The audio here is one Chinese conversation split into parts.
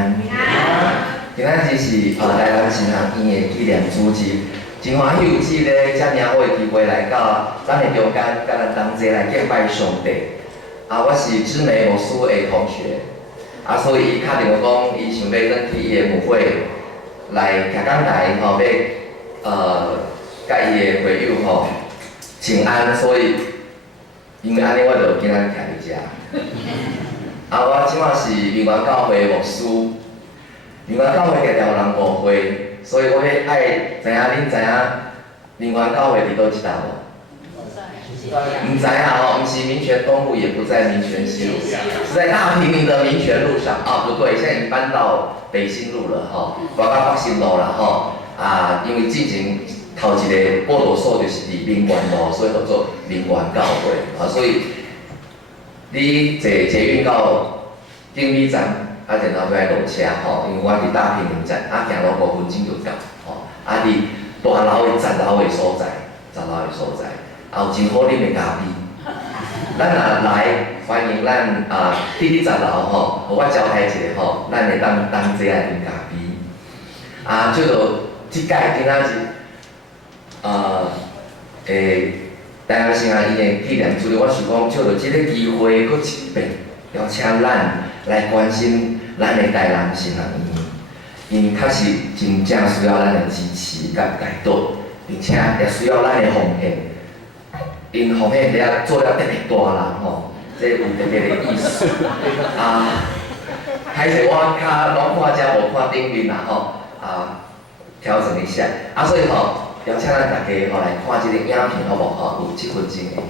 安。今仔日是台南新学院的纪念主日，真欢喜有这个遮尔好的机会来到咱的中间，甲咱同齐来敬拜上帝。我是知美牧师的同学，所以伊敲电话讲，伊想要转去伊的母会来徛讲台要甲伊的会友请安，所以因为安尼我就今仔日徛伫遮。我即马是灵源教会的牧师，灵源教会常常有人误会，所以我要爱知影恁知影灵源教会伫倒一搭无？唔知毋是民权东路，也不在民权西路，是在大平林的民权路上。不对，现在已经搬到北新路了搬到北新路啦因为之前头一个报道所就是伫民权路，所以叫做民权教会所以你坐捷运到经理站然后要来落车因为我伫大平林站行路5分钟就到伫大楼的10楼的所在有真好啉的咖啡。咱若来欢迎咱第10楼互我招待一下咱会当同齐来啉咖啡。就即届今仔日台南新学院的纪念主日，我想讲借着即个机会，搁一遍邀请咱来关心咱的台南新学院，因确实真正需要咱的支持甲改导，并且也需要咱的奉献。因奉献了做了特别大人这有特别的意思歹势我较拢看遮无看顶面调整一下所以邀请咱大家来看这个影片好无有7分钟的影片。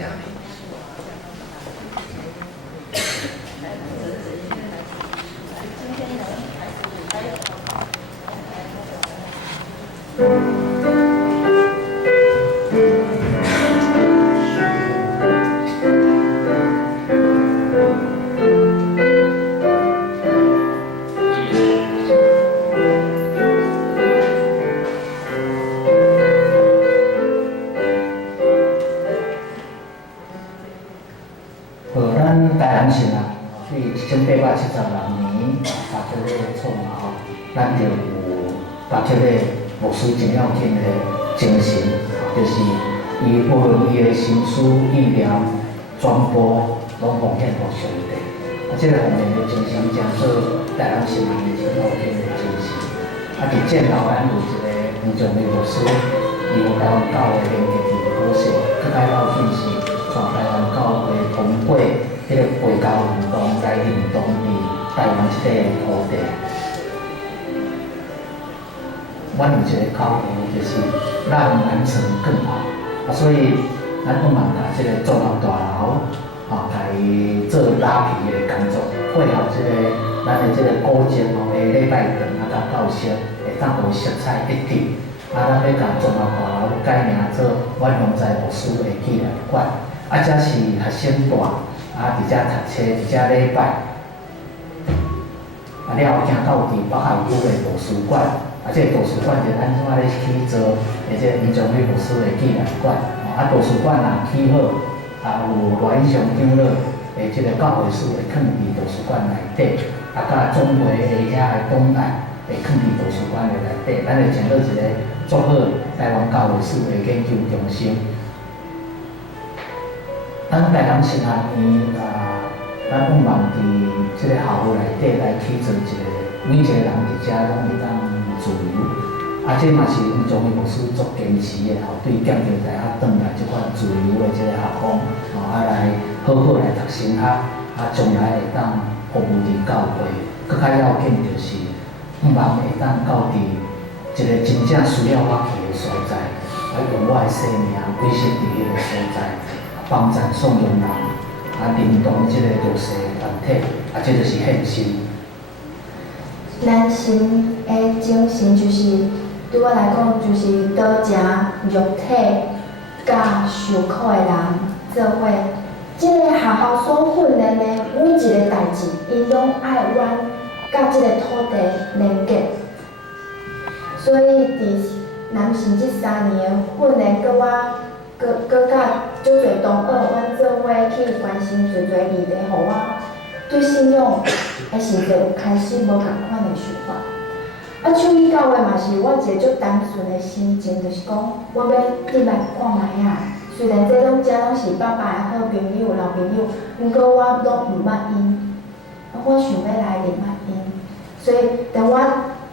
咱就有把这个牧师真要紧的精神，就是伊无论伊的心思、意念、传播，拢奉献给上帝。这个奉献的精神，真做台南新学院真要紧的精神。伫建楼咱有一个黄仲义牧师，伊有台湾教会连结伫好势，更加要紧是全台湾教会通过迄个背教运动来运动伫台湾这个土地。阮有一个考虑，就是让南城更好所以咱不忙甲这个综合大楼甲伊做拉皮的工作，配合这个咱的这个古迹下礼拜堂甲教室会当互色彩一致咱要甲综合大楼改名做阮洪在牧师的纪念馆这是学生大伫遮读册，伫遮礼拜了后行到伫北海区的图书馆。这个图书馆就咱怎啊咧去做，这个民众牧师的纪念馆。图书馆若起好，有热音上长老这个教会书会放伫图书馆内底，甲总会的遐的档案会放伫图书馆的内底。咱会建造一个足好台湾教会史的研究中心。咱台南新学院咱不忙伫这个校务内底来去做一个，每一个人伫遮拢会当自由，这嘛是黄仲义牧师足坚持的对剑桥大学转来即款自由的即个学风来好好来读神学将来会当服务伫教会。更较要紧就是毋茫会当到伫一个真正需要我去的所在，用我的生命维持伫迄个所在，帮助送用人领导即个弱势团体这就是献心。咱心的精神就是对我来讲，就是倒正肉体甲受苦的人做伙。即个学校所训练的每一个代志，伊拢爱阮甲即个土地连结。所以伫南信即3年的训练，佮甲足侪同学，阮做伙去关心侪议题，互我对信仰的时阵有开始无共款的想法。啊，处理到的嘛是我一个足单纯的心情，就是讲我要入来看卖啊。虽然这拢是爸爸的好朋友、老朋友，不过我拢毋捌因，我想要来认捌因。所以等我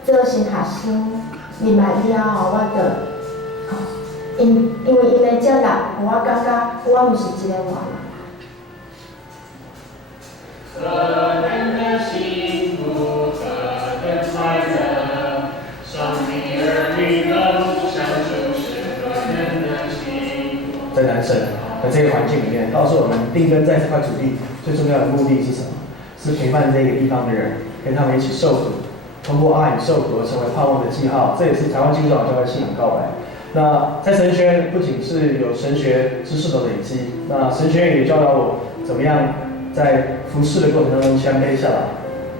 做新学生入来了后，我就因为因的接纳，我感觉我毋是一个外人。可人的幸福，可人快乐，上帝儿女的路上就是可人的幸福。在男神的这个环境里面，告诉我们定根在这块土地最重要的目的是什么？是陪伴这个地方的人，跟他们一起受苦，通过爱与受苦而成为盼望的记号。这也是台湾基督教教会信仰告白。那在神学院不仅是有神学知识的累积，那神学院也教导我怎么样在服侍的过程当中谦卑下来，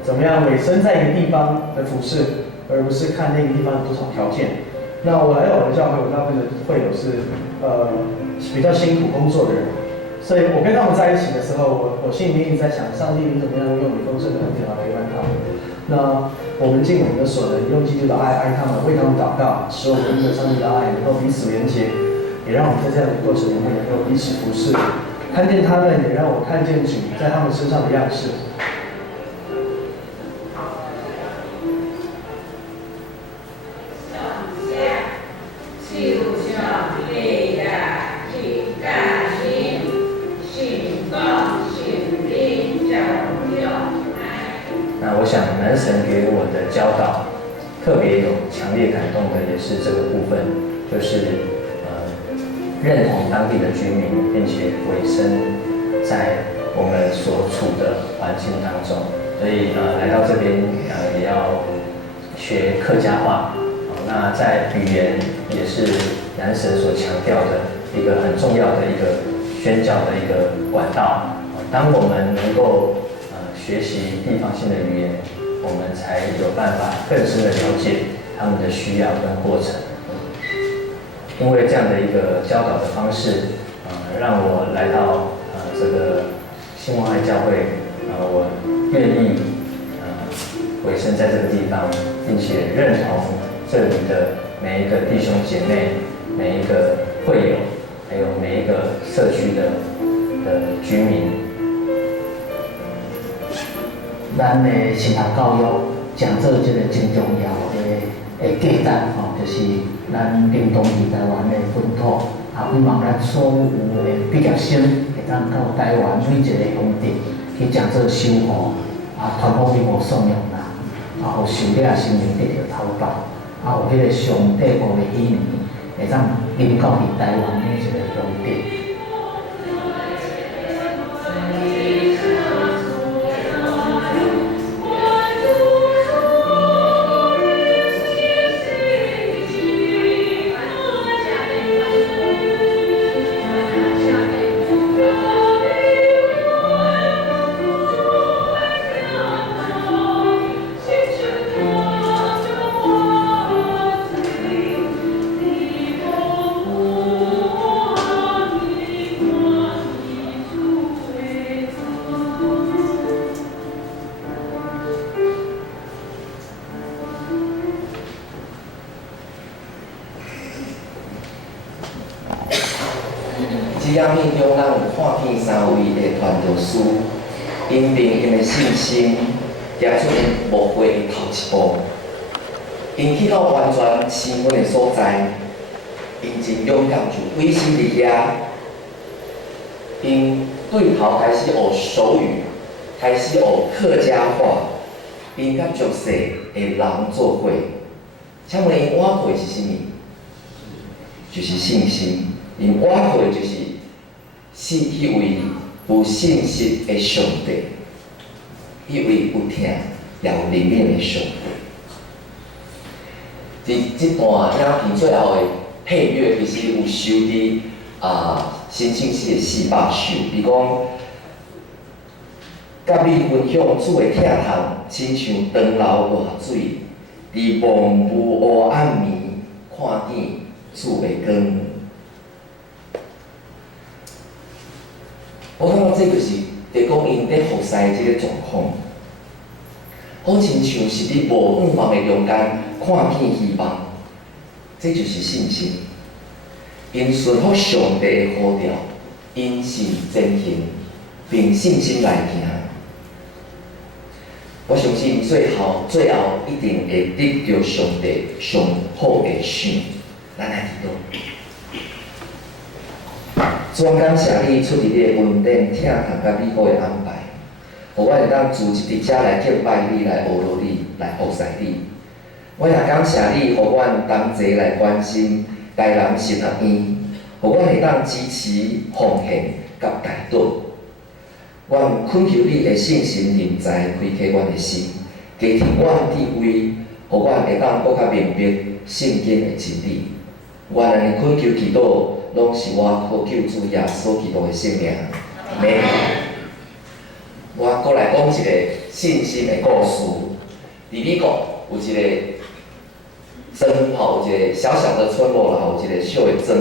怎么样委身在一个地方的服侍，而不是看那个地方的多少条件。那我来到我的教会，我大部分的会友是比较辛苦工作的人，所以我跟他们在一起的时候，我心里面一直在想，上帝你怎么样用你丰盛的恩典来陪伴他们？那我们尽我们的所能，用基督的爱他们，为他们祷告，使我们因着上帝的爱能够彼此连结，也让我们在这样的过程里面能够彼此服侍，看见他们，也让我看见主在他们身上的样式。那我想男神给我的教导，特别有强烈感动的也是这个部分，就是认同当地的居民，并且委身在我们所处的环境当中。所以来到这边也要学客家话。那在语言也是男神所强调的一个很重要的一个宣教的一个管道。当我们能够学习地方性的语言，我们才有办法更深的了解他们的需要跟过程。因为这样的一个教导的方式，让我来到这个新望爱教会，我愿意委身在这个地方，并且认同这里的每一个弟兄姐妹、每一个会友，还有每一个社区的居民。咱的神学教育讲做这个真重要的价值吼，就是咱认同于台湾的本土，希望咱所有的毕业生会当到台湾每一个乡镇去讲做守护，传福音互信仰人，互受了心灵得到头发，有迄个上帝国的喜年，会当临到伫台湾每一个乡镇。即影片中，咱有看见3位的传道师，因凭因的信心，踏出因牧会的头一步。因去到完全生分的所在，因真勇敢就委身伫遐。因对头开始学手语，开始学客家话，因甲熟悉的人做伙。请问因挽回是啥物？就是信心。因挽回就是迄位有信心的上帝，迄位有听也有灵敏的上帝。伫即段影片最后的配乐，其实有收伫新庆市的400首，比如讲，甲你分享主的疼痛，亲像长流热水，伫蒙雾黑暗暝，看见主的光。我感觉这就是就讲因咧服侍即个状况，好亲像是伫无远望的中间看见希望，这就是信心。因顺服上帝的呼召，因信前行，凭信心来行。我相信最后一定会得到上帝上好的赏。咱来祈祷。主，感谢你出伫你的恩典、疼痛甲美好的安排，互我会当自一伫遮来敬拜你、来学罗你、来服侍你。我也感谢你，互阮同齐来关心家人神学院，互阮会当支持、奉献甲带导。阮恳求你的信心临在，开启阮的心，加添阮智慧，互阮会当搁较明白圣经的真理。阮安尼恳求祈祷，拢是我靠救主耶稣基督的圣名。阿门。我搁来讲一个信心的故事。伫美国有一个庄吼，有一个小小的村落啦，有一个小的庄，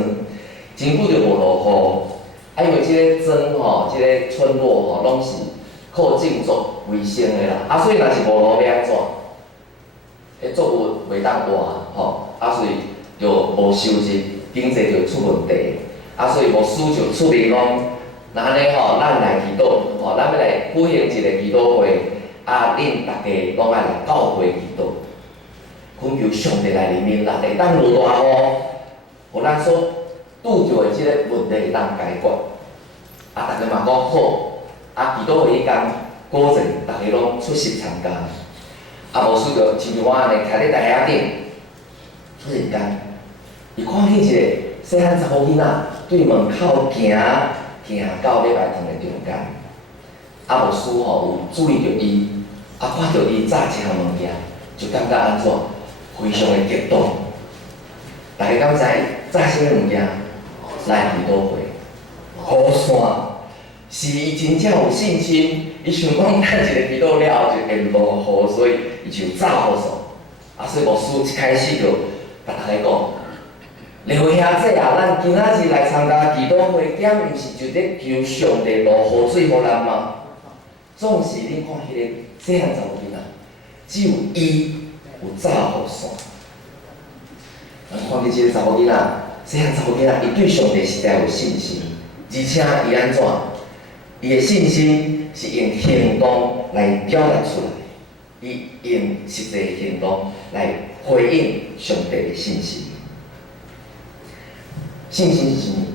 真久就无落雨。因为即个庄吼，即个村落吼，拢是靠种作为生的啦。所以若是无雨要安怎？迄作物袂当活吼，所以就无收入，经济就出问题。所以牧师就出面讲，那安尼吼，咱来祈祷吼，咱要来举行一个祈祷会，恁大家拢爱来教会祈祷，恳求上帝来怜悯咱，会当落大雨，互咱所拄着的即个问题会当解决。大家嘛讲好，祈祷会迄天果然大家拢出席参加。牧师就亲像我安尼，徛咧台仔顶，突然间，伊看见一个细汉查某囡仔对门口行到礼拜堂的中间。牧师吼有注意到伊，看到伊炸一项物件，就感觉安怎？非常的激动。大家敢知炸啥物件？来祈祷会。雨伞是伊真正有信心，伊想讲等一个祈祷了后就会落雨，所以伊就炸雨伞。所以牧师一开始就甲大家讲，两位兄弟咱今仔日来参加祈祷会，点毋是就咧求上帝落雨水互咱吗？总是你看迄个细汉查某囡仔，只有伊有炸雨伞。咱看见即个查某囡仔，细汉查某囡仔，伊对上帝实在有信心。而且伊安怎？伊的信心是用行动来表达出来，伊用实际行动来回应上帝的信心。信心是啥物？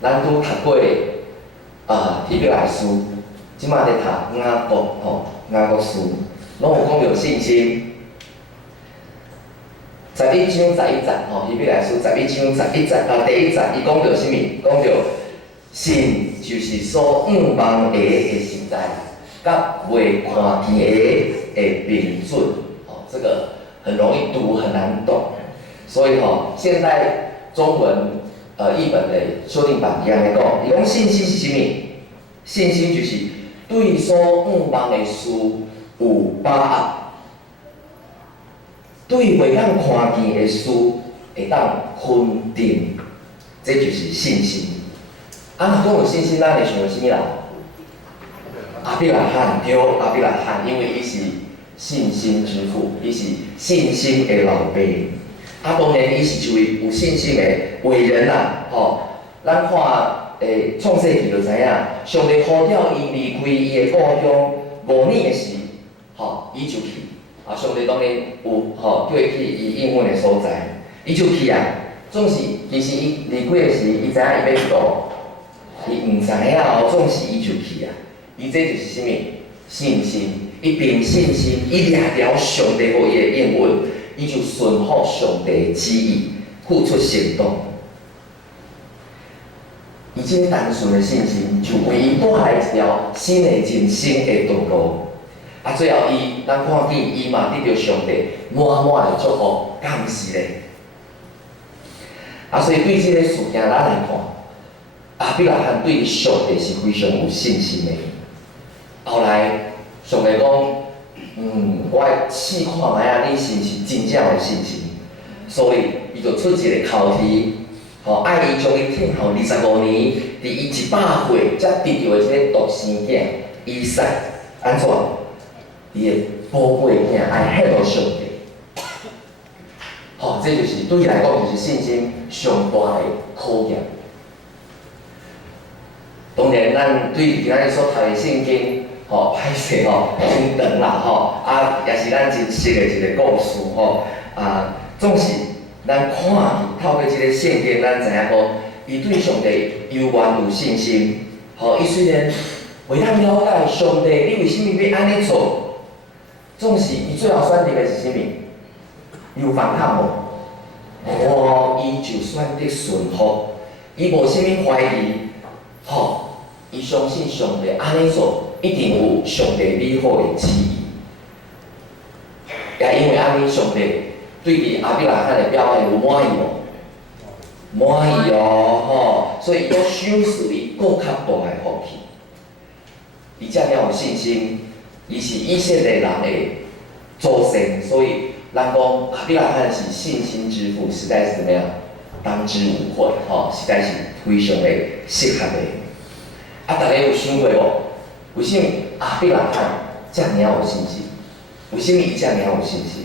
咱拄读过希伯来书，即马咧读雅各书，拢有讲到信心。11章11节希伯来书11章11节第1节，伊讲到啥物？讲到信就是所仰望的实在，甲未看见的标准。这个很容易读，很难懂。所以现在中文译本的修订版伊安尼讲，伊讲信心是啥物？信心就是对所仰望的事有把握，对未当看见的事会当肯定，这就是信心。若讲有信心，咱会想到啥物啦？亚伯拉罕，对，亚伯拉罕，因为伊是信心之父，伊是信心的老爸。当然，伊是一位有信心的伟人啦。咱看创世纪就知影，上帝呼召伊离开伊的故乡5年的时，伊就去。上帝当然有叫伊去伊应允的所在，伊就去啊。总是其实伊离开的时，伊知影伊要去倒。伊毋知影总是伊就去啊！伊这就是啥物？信心。伊凭信心，伊掠条上帝互伊的应允，伊就顺服上帝的旨意，付出行动。伊这单纯的信心，就为伊带来一条新的人生的道路。最后咱看见伊嘛得到上帝满满的祝福，敢毋是咧？所以对这个事件咱来看。亚伯拉罕对上帝是非常有信心的。后来上帝讲，我要试看卖你是毋是真正有信心。所以伊就出一个考题，爱伊将伊听候25年，伫伊100岁才得到的这个独生囝以撒，安怎？伊的宝贝囝爱献予上帝。吼，这就是对伊来讲，就是信心上大的考验。当然，咱对今仔日所读的圣经，吼，歹势吼，真长啦吼，也是咱真熟的一个故事吼，总是咱看透过这个圣经，咱知影讲，伊对上帝犹原有信心。吼，伊虽然袂当了解上帝，你为什么要安尼做，总是伊最后选择的是啥物？有反抗无？伊就选择顺服，伊无啥物怀疑，吼。伊相信上帝安尼做，一定有上帝美好的旨意。也因为安尼，上帝对伊亚伯拉罕的表现有满意无？满意哦，吼，所以佫赏赐伊佫较大的福气。伊遮尔有信心，伊是以色列人的祖先，所以人讲亚伯拉罕是信心之父，实在是怎么样？当之无愧，吼，实在是非常的适合的。大家有想过无？为什么亚伯拉罕遮尔有信心？为什么伊遮尔有信心？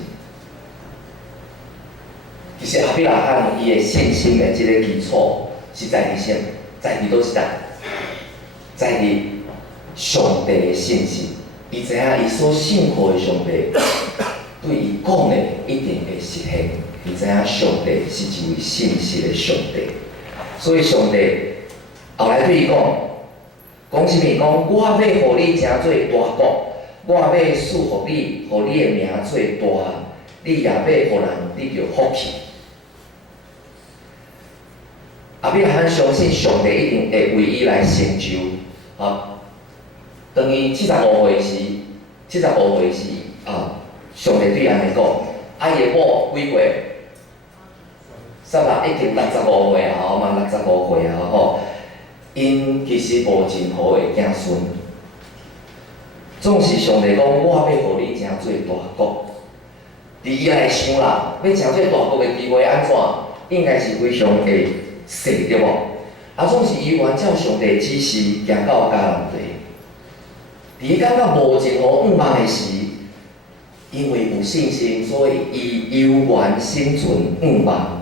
其实亚伯拉罕伊的信心的这个基础是在于啥？在于倒一搭？在于上帝的信心。伊知影伊所信靠的上帝对伊讲的一定会实现。伊知影上帝是一位信实的上帝，所以上帝后来对伊讲。讲啥物？讲我要互你成做大国，我要赐予你，互你的名做大，你也要互人得到福气。亚伯拉罕相信上帝一定会为伊来成就。当伊75岁时，上帝对伊安尼讲，伊的某几岁？撒拉已经65岁啊，嘛65岁啊吼。因其实无真好的子孙，总是上帝讲，我要互你成做大国。伫伊来想啦，要成做大国的机会安怎？应该是非常的细，对无？总是伊按照上帝指示行到迦南地。伫伊感觉无真好愿望的时，因为有信心，所以伊犹原心存愿望。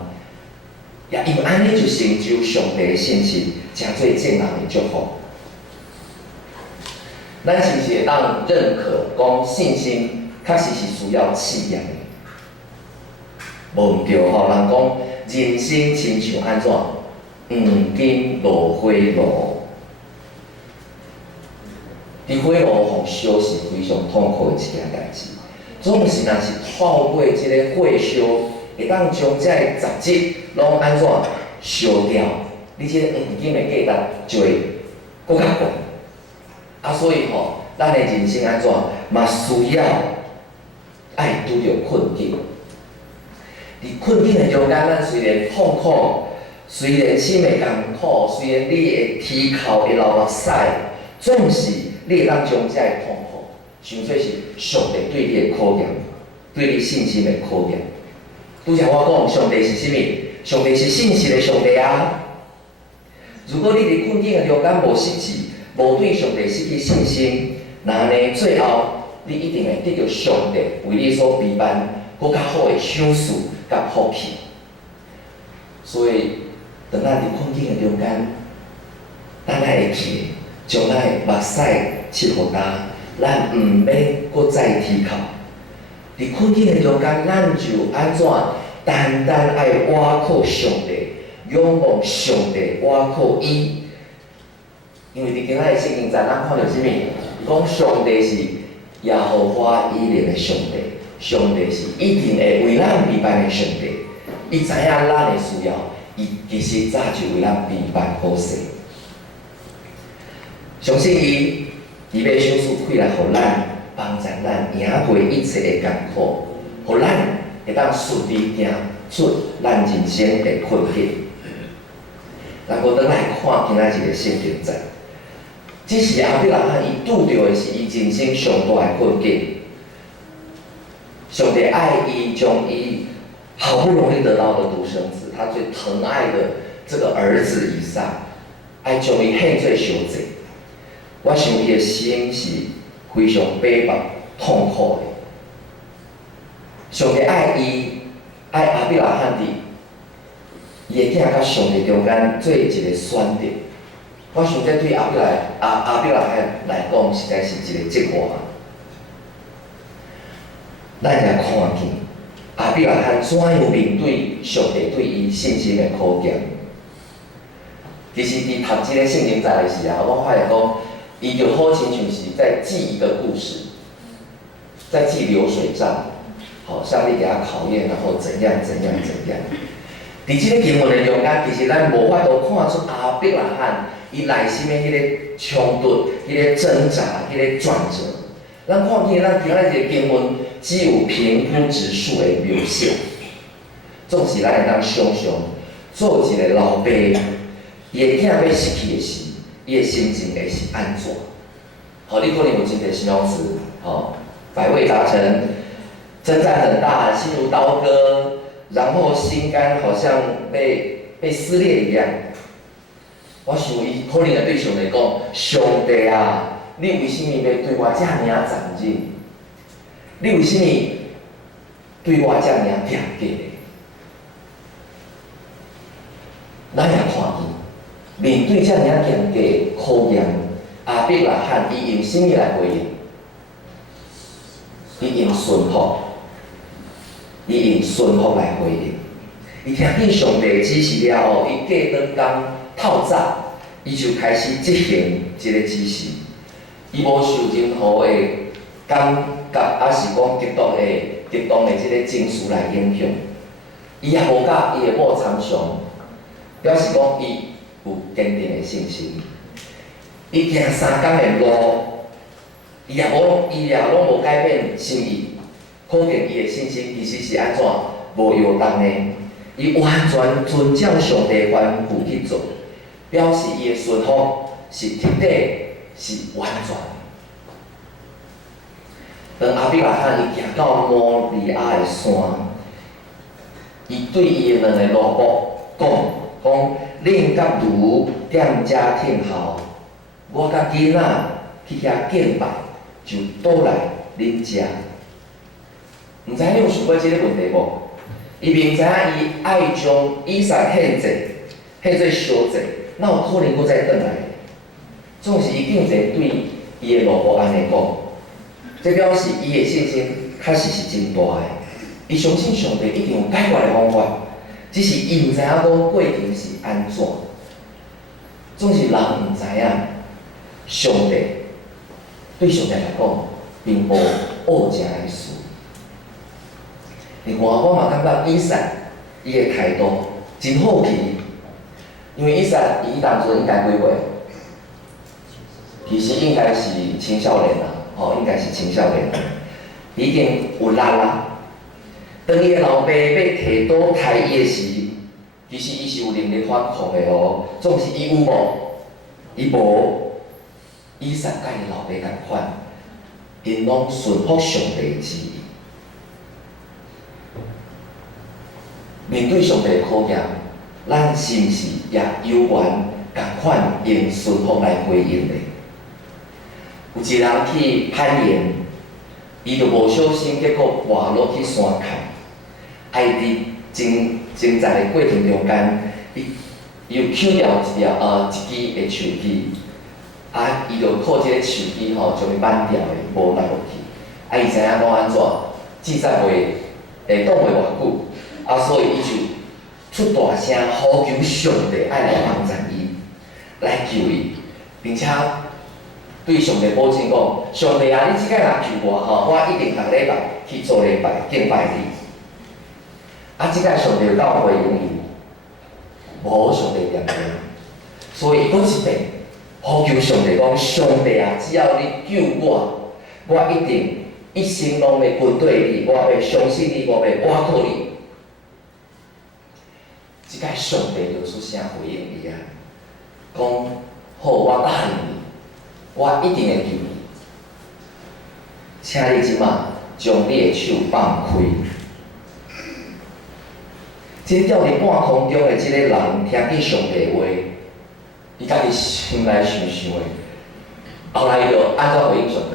也因为安尼就成就上帝的信心，诚做正人的祝福。咱是不是会当认可讲信心确实是需要试验的？无毋对吼，人讲人生亲像安怎？黄金落火炉，伫火炉互烧是非常痛苦的一件代志。总是若是透过即个火烧，会当将这杂质拢安怎烧掉？你即个黄金的价值就会更较悬。所以吼，咱的人生安怎嘛需要爱拄着困境。伫困境的中间，咱虽然痛苦，虽然心会艰苦，虽然你会啼哭会流目屎，总是你会当将这个痛苦，想做是上帝对你的考验，对你信心的考验。拄则我讲，上帝是啥物？上帝是信实的上帝啊！如果你伫困境的中间无失志，无对上帝失去信心，那呢最后你一定会得到上帝为你所备办更较好的赏赐甲福气。所以，当咱伫困境的中间，咱爱会记，将咱的目屎拭互干，咱毋免搁再啼哭。伫困境的中间，咱就安怎？单单爱倚靠上帝，仰望上帝，倚靠伊。因为伫今仔日圣经咱看到啥物？讲上帝是耶和华以色列的上帝，上帝是一定会为咱备办的上帝。伊知影咱的需要，伊其实早就为咱备办好势。相信伊要赏赐开来，互咱帮助咱赢过一切的艰苦，互咱会当顺利行出咱人生的困境。咱搁转来看今仔日的圣经节，只是亚伯拉罕伊拄着的是伊人生上大的困境。上帝爱伊，将伊好不容易得到的独生子，他最疼爱的这个儿子以撒，爱将伊献做烧祭。我想伊的心是非常悲悯、痛苦的。上帝爱伊，爱亚伯拉罕伫伊的囝甲上帝中间做一个选择。我想这对亚伯拉罕来讲，实在是一个折磨。咱来看见亚伯拉罕怎样面对上帝对伊信心的考验。其实伫读这个圣经在的时啊，我发现讲，伊就好亲像是在记一个故事，在记流水账。好，上帝给他考验，然后怎样。伫这个经文的中间，其实咱无法度看出亚伯拉罕伊内心的迄个冲突、迄个挣扎、迄个转折。咱看见咱今仔日经文只有平铺直述的描写，总是咱会当想象，做一个老爸，伊的囝要失去的时，伊的心情会是安怎？好，你可能有真侪形容词，好，百味杂陈，征战很大，心如刀割，然后心肝好像被撕裂一样。我想伊可能会对上帝讲：上帝啊！你为什么要对我这么残忍？你为什么对我这么严格？咱也看见，面对这么严格的考验，亚伯拉罕伊用什么来回应？伊用顺服，伊用顺服来回应。伊听见上帝指示了后，伊过当工透早，伊就开始执行这个指示。伊无受任何的感觉，还是讲极端的这个情绪来影响。伊也无甲伊的某参详，表示讲伊有坚定的信心。伊行3天的路，伊也拢无改变心意，可见伊的信心其实是安怎无摇动的。伊完全遵照上帝吩咐去做，表示伊的顺服是彻底。是完全。当亚伯拉罕伊行到摩利亚的山，伊对伊的2个老婆讲，恁甲如踮遮听候，我甲囡仔去遐敬拜，就倒来恁遮。毋知你有想过即个问题无？伊明知影伊爱将以撒献做烧祭，哪有可能搁再转来？总是伊竟然对伊的老婆安尼讲，这表示伊的信心确实是真大的。伊相信上帝一定有解决的方法，只是伊毋知影讲过程是安怎。总是人毋知影，上帝对上帝来讲并无恶食的事。另外，我嘛感觉以撒伊的态度真好奇，因为以撒伊当阵应该几岁？其实应该是青少年啦，应该是青少年啦，已经有力啦。当伊的老爸要摕刀杀伊的时，其实伊是有能力反抗的总是伊有无？伊无。以撒甲伊老爸共款，因拢顺服上帝的旨意。面对上帝的考验，咱是毋是也有缘共款用顺服来回应呢？有一人去攀岩，伊就无小心，结果滑落去山坎。伫挣扎的过程中间，伊又抽掉一支的手机，伊就靠这个手机将伊扳掉的，无落去。伊知影讲安怎，记载会挡袂偌久，所以伊就出大声呼求上帝爱来帮助伊，来救伊，并且对上帝保证讲：上帝啊，你即摆若救我我一定逐礼拜去做礼拜敬拜你。即摆上帝有到回应伊，无上帝点名，所以佫一遍呼求上帝讲：上帝啊，只要你救我，我一定一生拢要跟对你，我要相信你，我要倚靠你。即摆上帝就出声回应伊讲：好，我答应你。我一定会救你，请你即马将你的手放开。这吊伫半空中的这个人听见上帝话，伊家己心内想想的，后来伊就安怎回应上帝？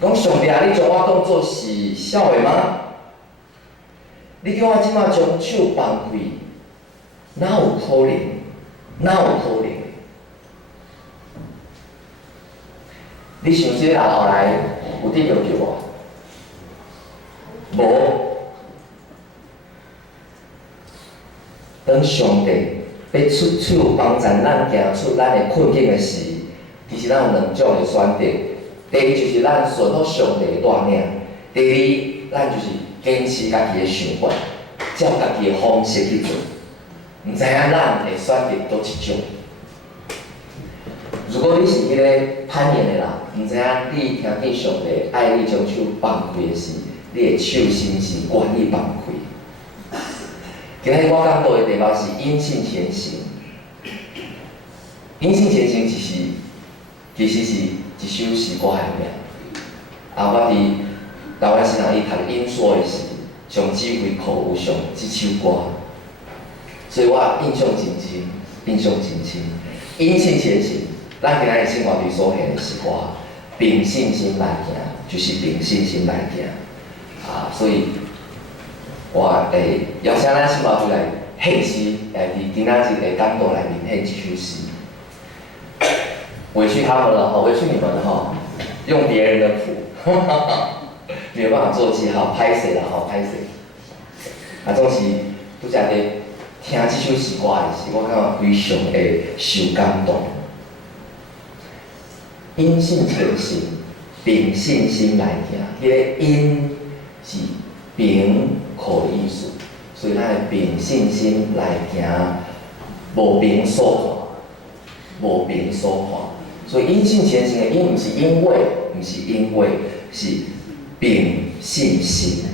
讲上帝啊，你将我当作是痟的吗？你叫我即马将手放开，哪有可能？哪有可能？你想这人后来有得着救无？无。当上帝要出手帮助咱行出咱的困境的时，其实咱有两种的选择。第一就是咱顺服上帝的带领；第二，咱就是坚持家己的想法，照家己的方式去做。毋知影咱会选择倒一种。如果你是迄个叛逆的人，毋知影你听见上帝爱你将手放开的时，你的手是毋是愿意放开？今日我讲到的题目是因信前行。因信前行其实是一首诗歌的名。我伫台湾新人伊读英说的时，上指挥课有上即首歌，所以我印象真深，印象真深。因信前行，咱今日生活里所献的诗歌，凭信心来行，就是凭信心来行。所以。我会邀请咱新华队来献诗，来伫今仔日的讲道内面献这首诗。委屈他们了哈，委屈你们了哈，用别人的谱，没有办法做记号，拍谁了哈，拍谁。总是拄则伫听这首诗歌的时，我感觉非常的受感动。因信前行，凭信心来行，迄个因是凭。靠意思，所以咱会凭信心来行，无凭所看，无凭所看。所以因信前行的因，毋是因为，是凭信心。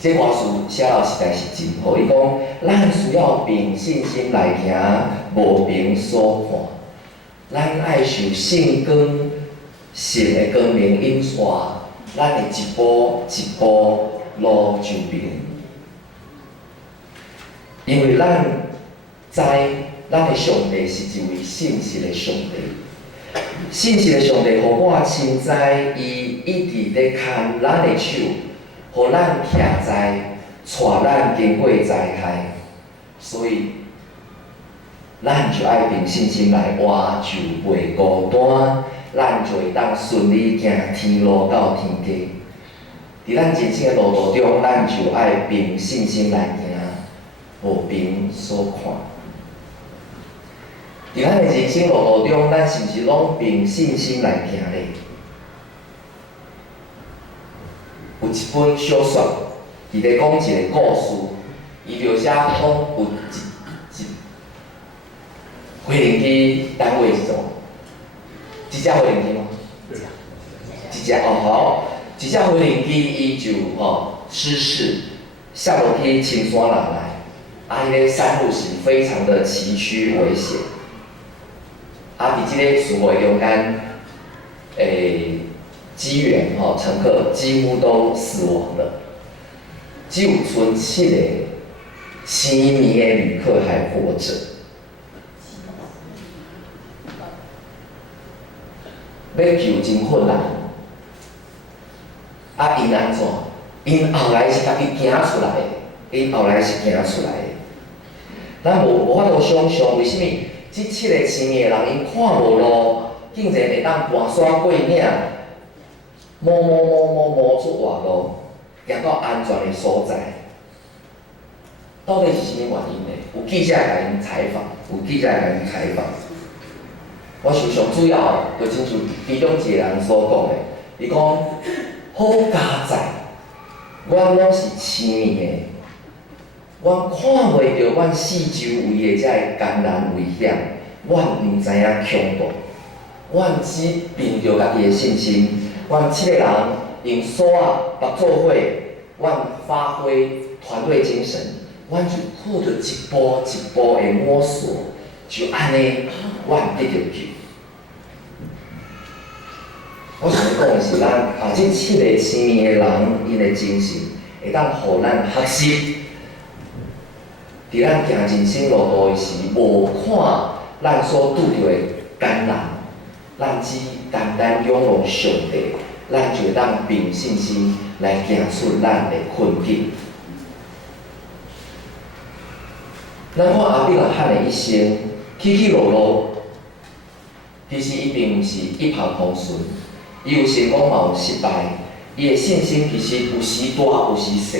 这歌词写了实在是真好。伊讲，咱需要凭信心来行，无凭所看。咱爱受圣光、神的光明引带，咱会一步一步。路就明，因为咱知咱的上帝是一位信实的上帝，信实的上帝，互我亲知，伊一直咧牵咱的手，互咱徛在，带咱经过灾害，所以咱就爱凭信心来活，就袂孤单，咱就会当顺利行天路到天家。伫咱人生的路途中，咱就爱凭信心来行，无凭所看。伫咱的人生路途中，咱是毋是拢凭信心来行咧？有一本小说，伊咧讲一个故事，伊就写讲有一飞行机单位是什么？一只飞行机吗？一只哦好。一只飞行机，伊就失事，下楼梯青山哪来？迄个山路是非常的崎岖危险。伫即个事故中间，机员乘客几乎都死亡了，只有剩7个失迷的旅客还活着。要救真困难。因安怎？因后来是家己行出来的。咱无法度想象，为什么这7个失明的人，因看无路，竟然会当跋山过岭，摸出外路，行到安全的所在。到底是啥物原因呢？有记者来因采访，我想上主要的，就亲像其中一个人所讲的，伊讲。好佳哉！阮拢是青年的，阮看袂到阮四周围的遮个艰难危险，阮毋知影强度，阮只凭着家己的信心，阮7个人用手合作伙，阮发挥团队精神，阮就靠着一步一步的摸索，就安尼，阮得着救。我想要讲的是，咱这7个失明的人，因的精神会当互咱学习，伫咱行人生路途的时，无看咱所拄着的艰难，咱只单单仰望上帝，咱就会当凭信心来行出咱的困境。咱看亚伯拉罕的一生，起起落落，其实伊并毋是一帆风顺，伊有成功嘛有失败，伊的信心其实有时大有时小。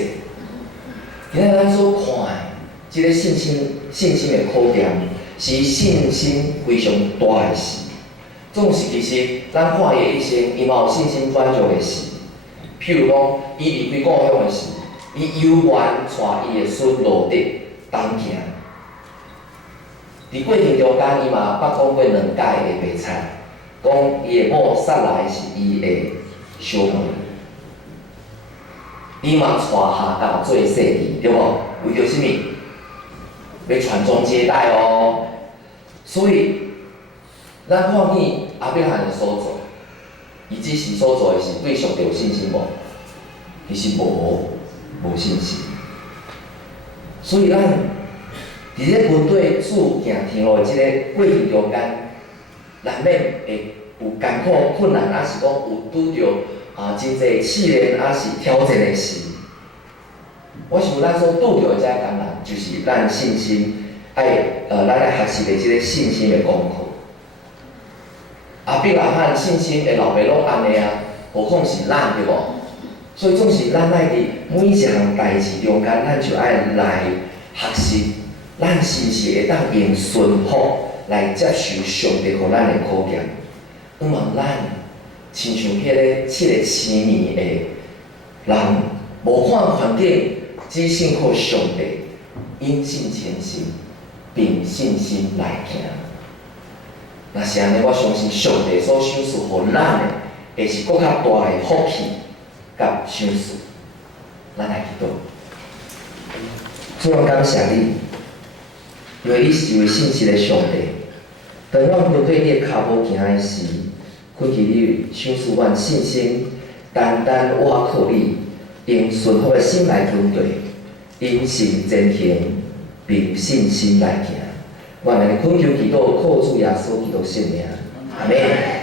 今仔咱所看的，即个信心的考验，是信心非常大的事。总是其实咱看伊的一生，伊嘛有信心软弱的事。譬如讲，伊离开故乡的时，伊犹原带伊的孙罗德东行。伫过程中间，伊嘛捌讲过2届的白菜，讲伊的某杀来是伊的小妹。伊嘛带下甲做生意，对无？为着啥物？要传宗接代哦。所以，咱看见亚伯拉罕的所做，伊即时所做的是对上帝有信心无？其实无信心。所以咱伫咧面对主行天路的即个过程中间，难免会有艰苦困难，还是讲有拄着真侪试炼，还是挑战的事。我想咱所拄着的遮艰难，就是咱信心咱来学习的即个信心的功课。亚伯拉罕信心的老爸拢安尼啊，何况是咱对无？所以总是咱爱伫每一项代志中间，咱就爱来学习，咱是毋是会当用顺服来接受上帝互咱的考验？毋望咱亲像迄个7个青年的人，无看环境，只信靠上帝，因信前行，凭信心来行。若是安尼，我相信上帝所赏赐互咱的，会是搁较大的福气甲赏赐。咱来祈祷，主，我感谢你，因为你是一位信实的上帝。当阮面对你的脚步行的时，恳求你赏赐阮信心，单单倚靠你，用顺服的心来面对，因信前行，凭信心来行。我们恳求祈祷，靠主耶稣基督圣名，阿门。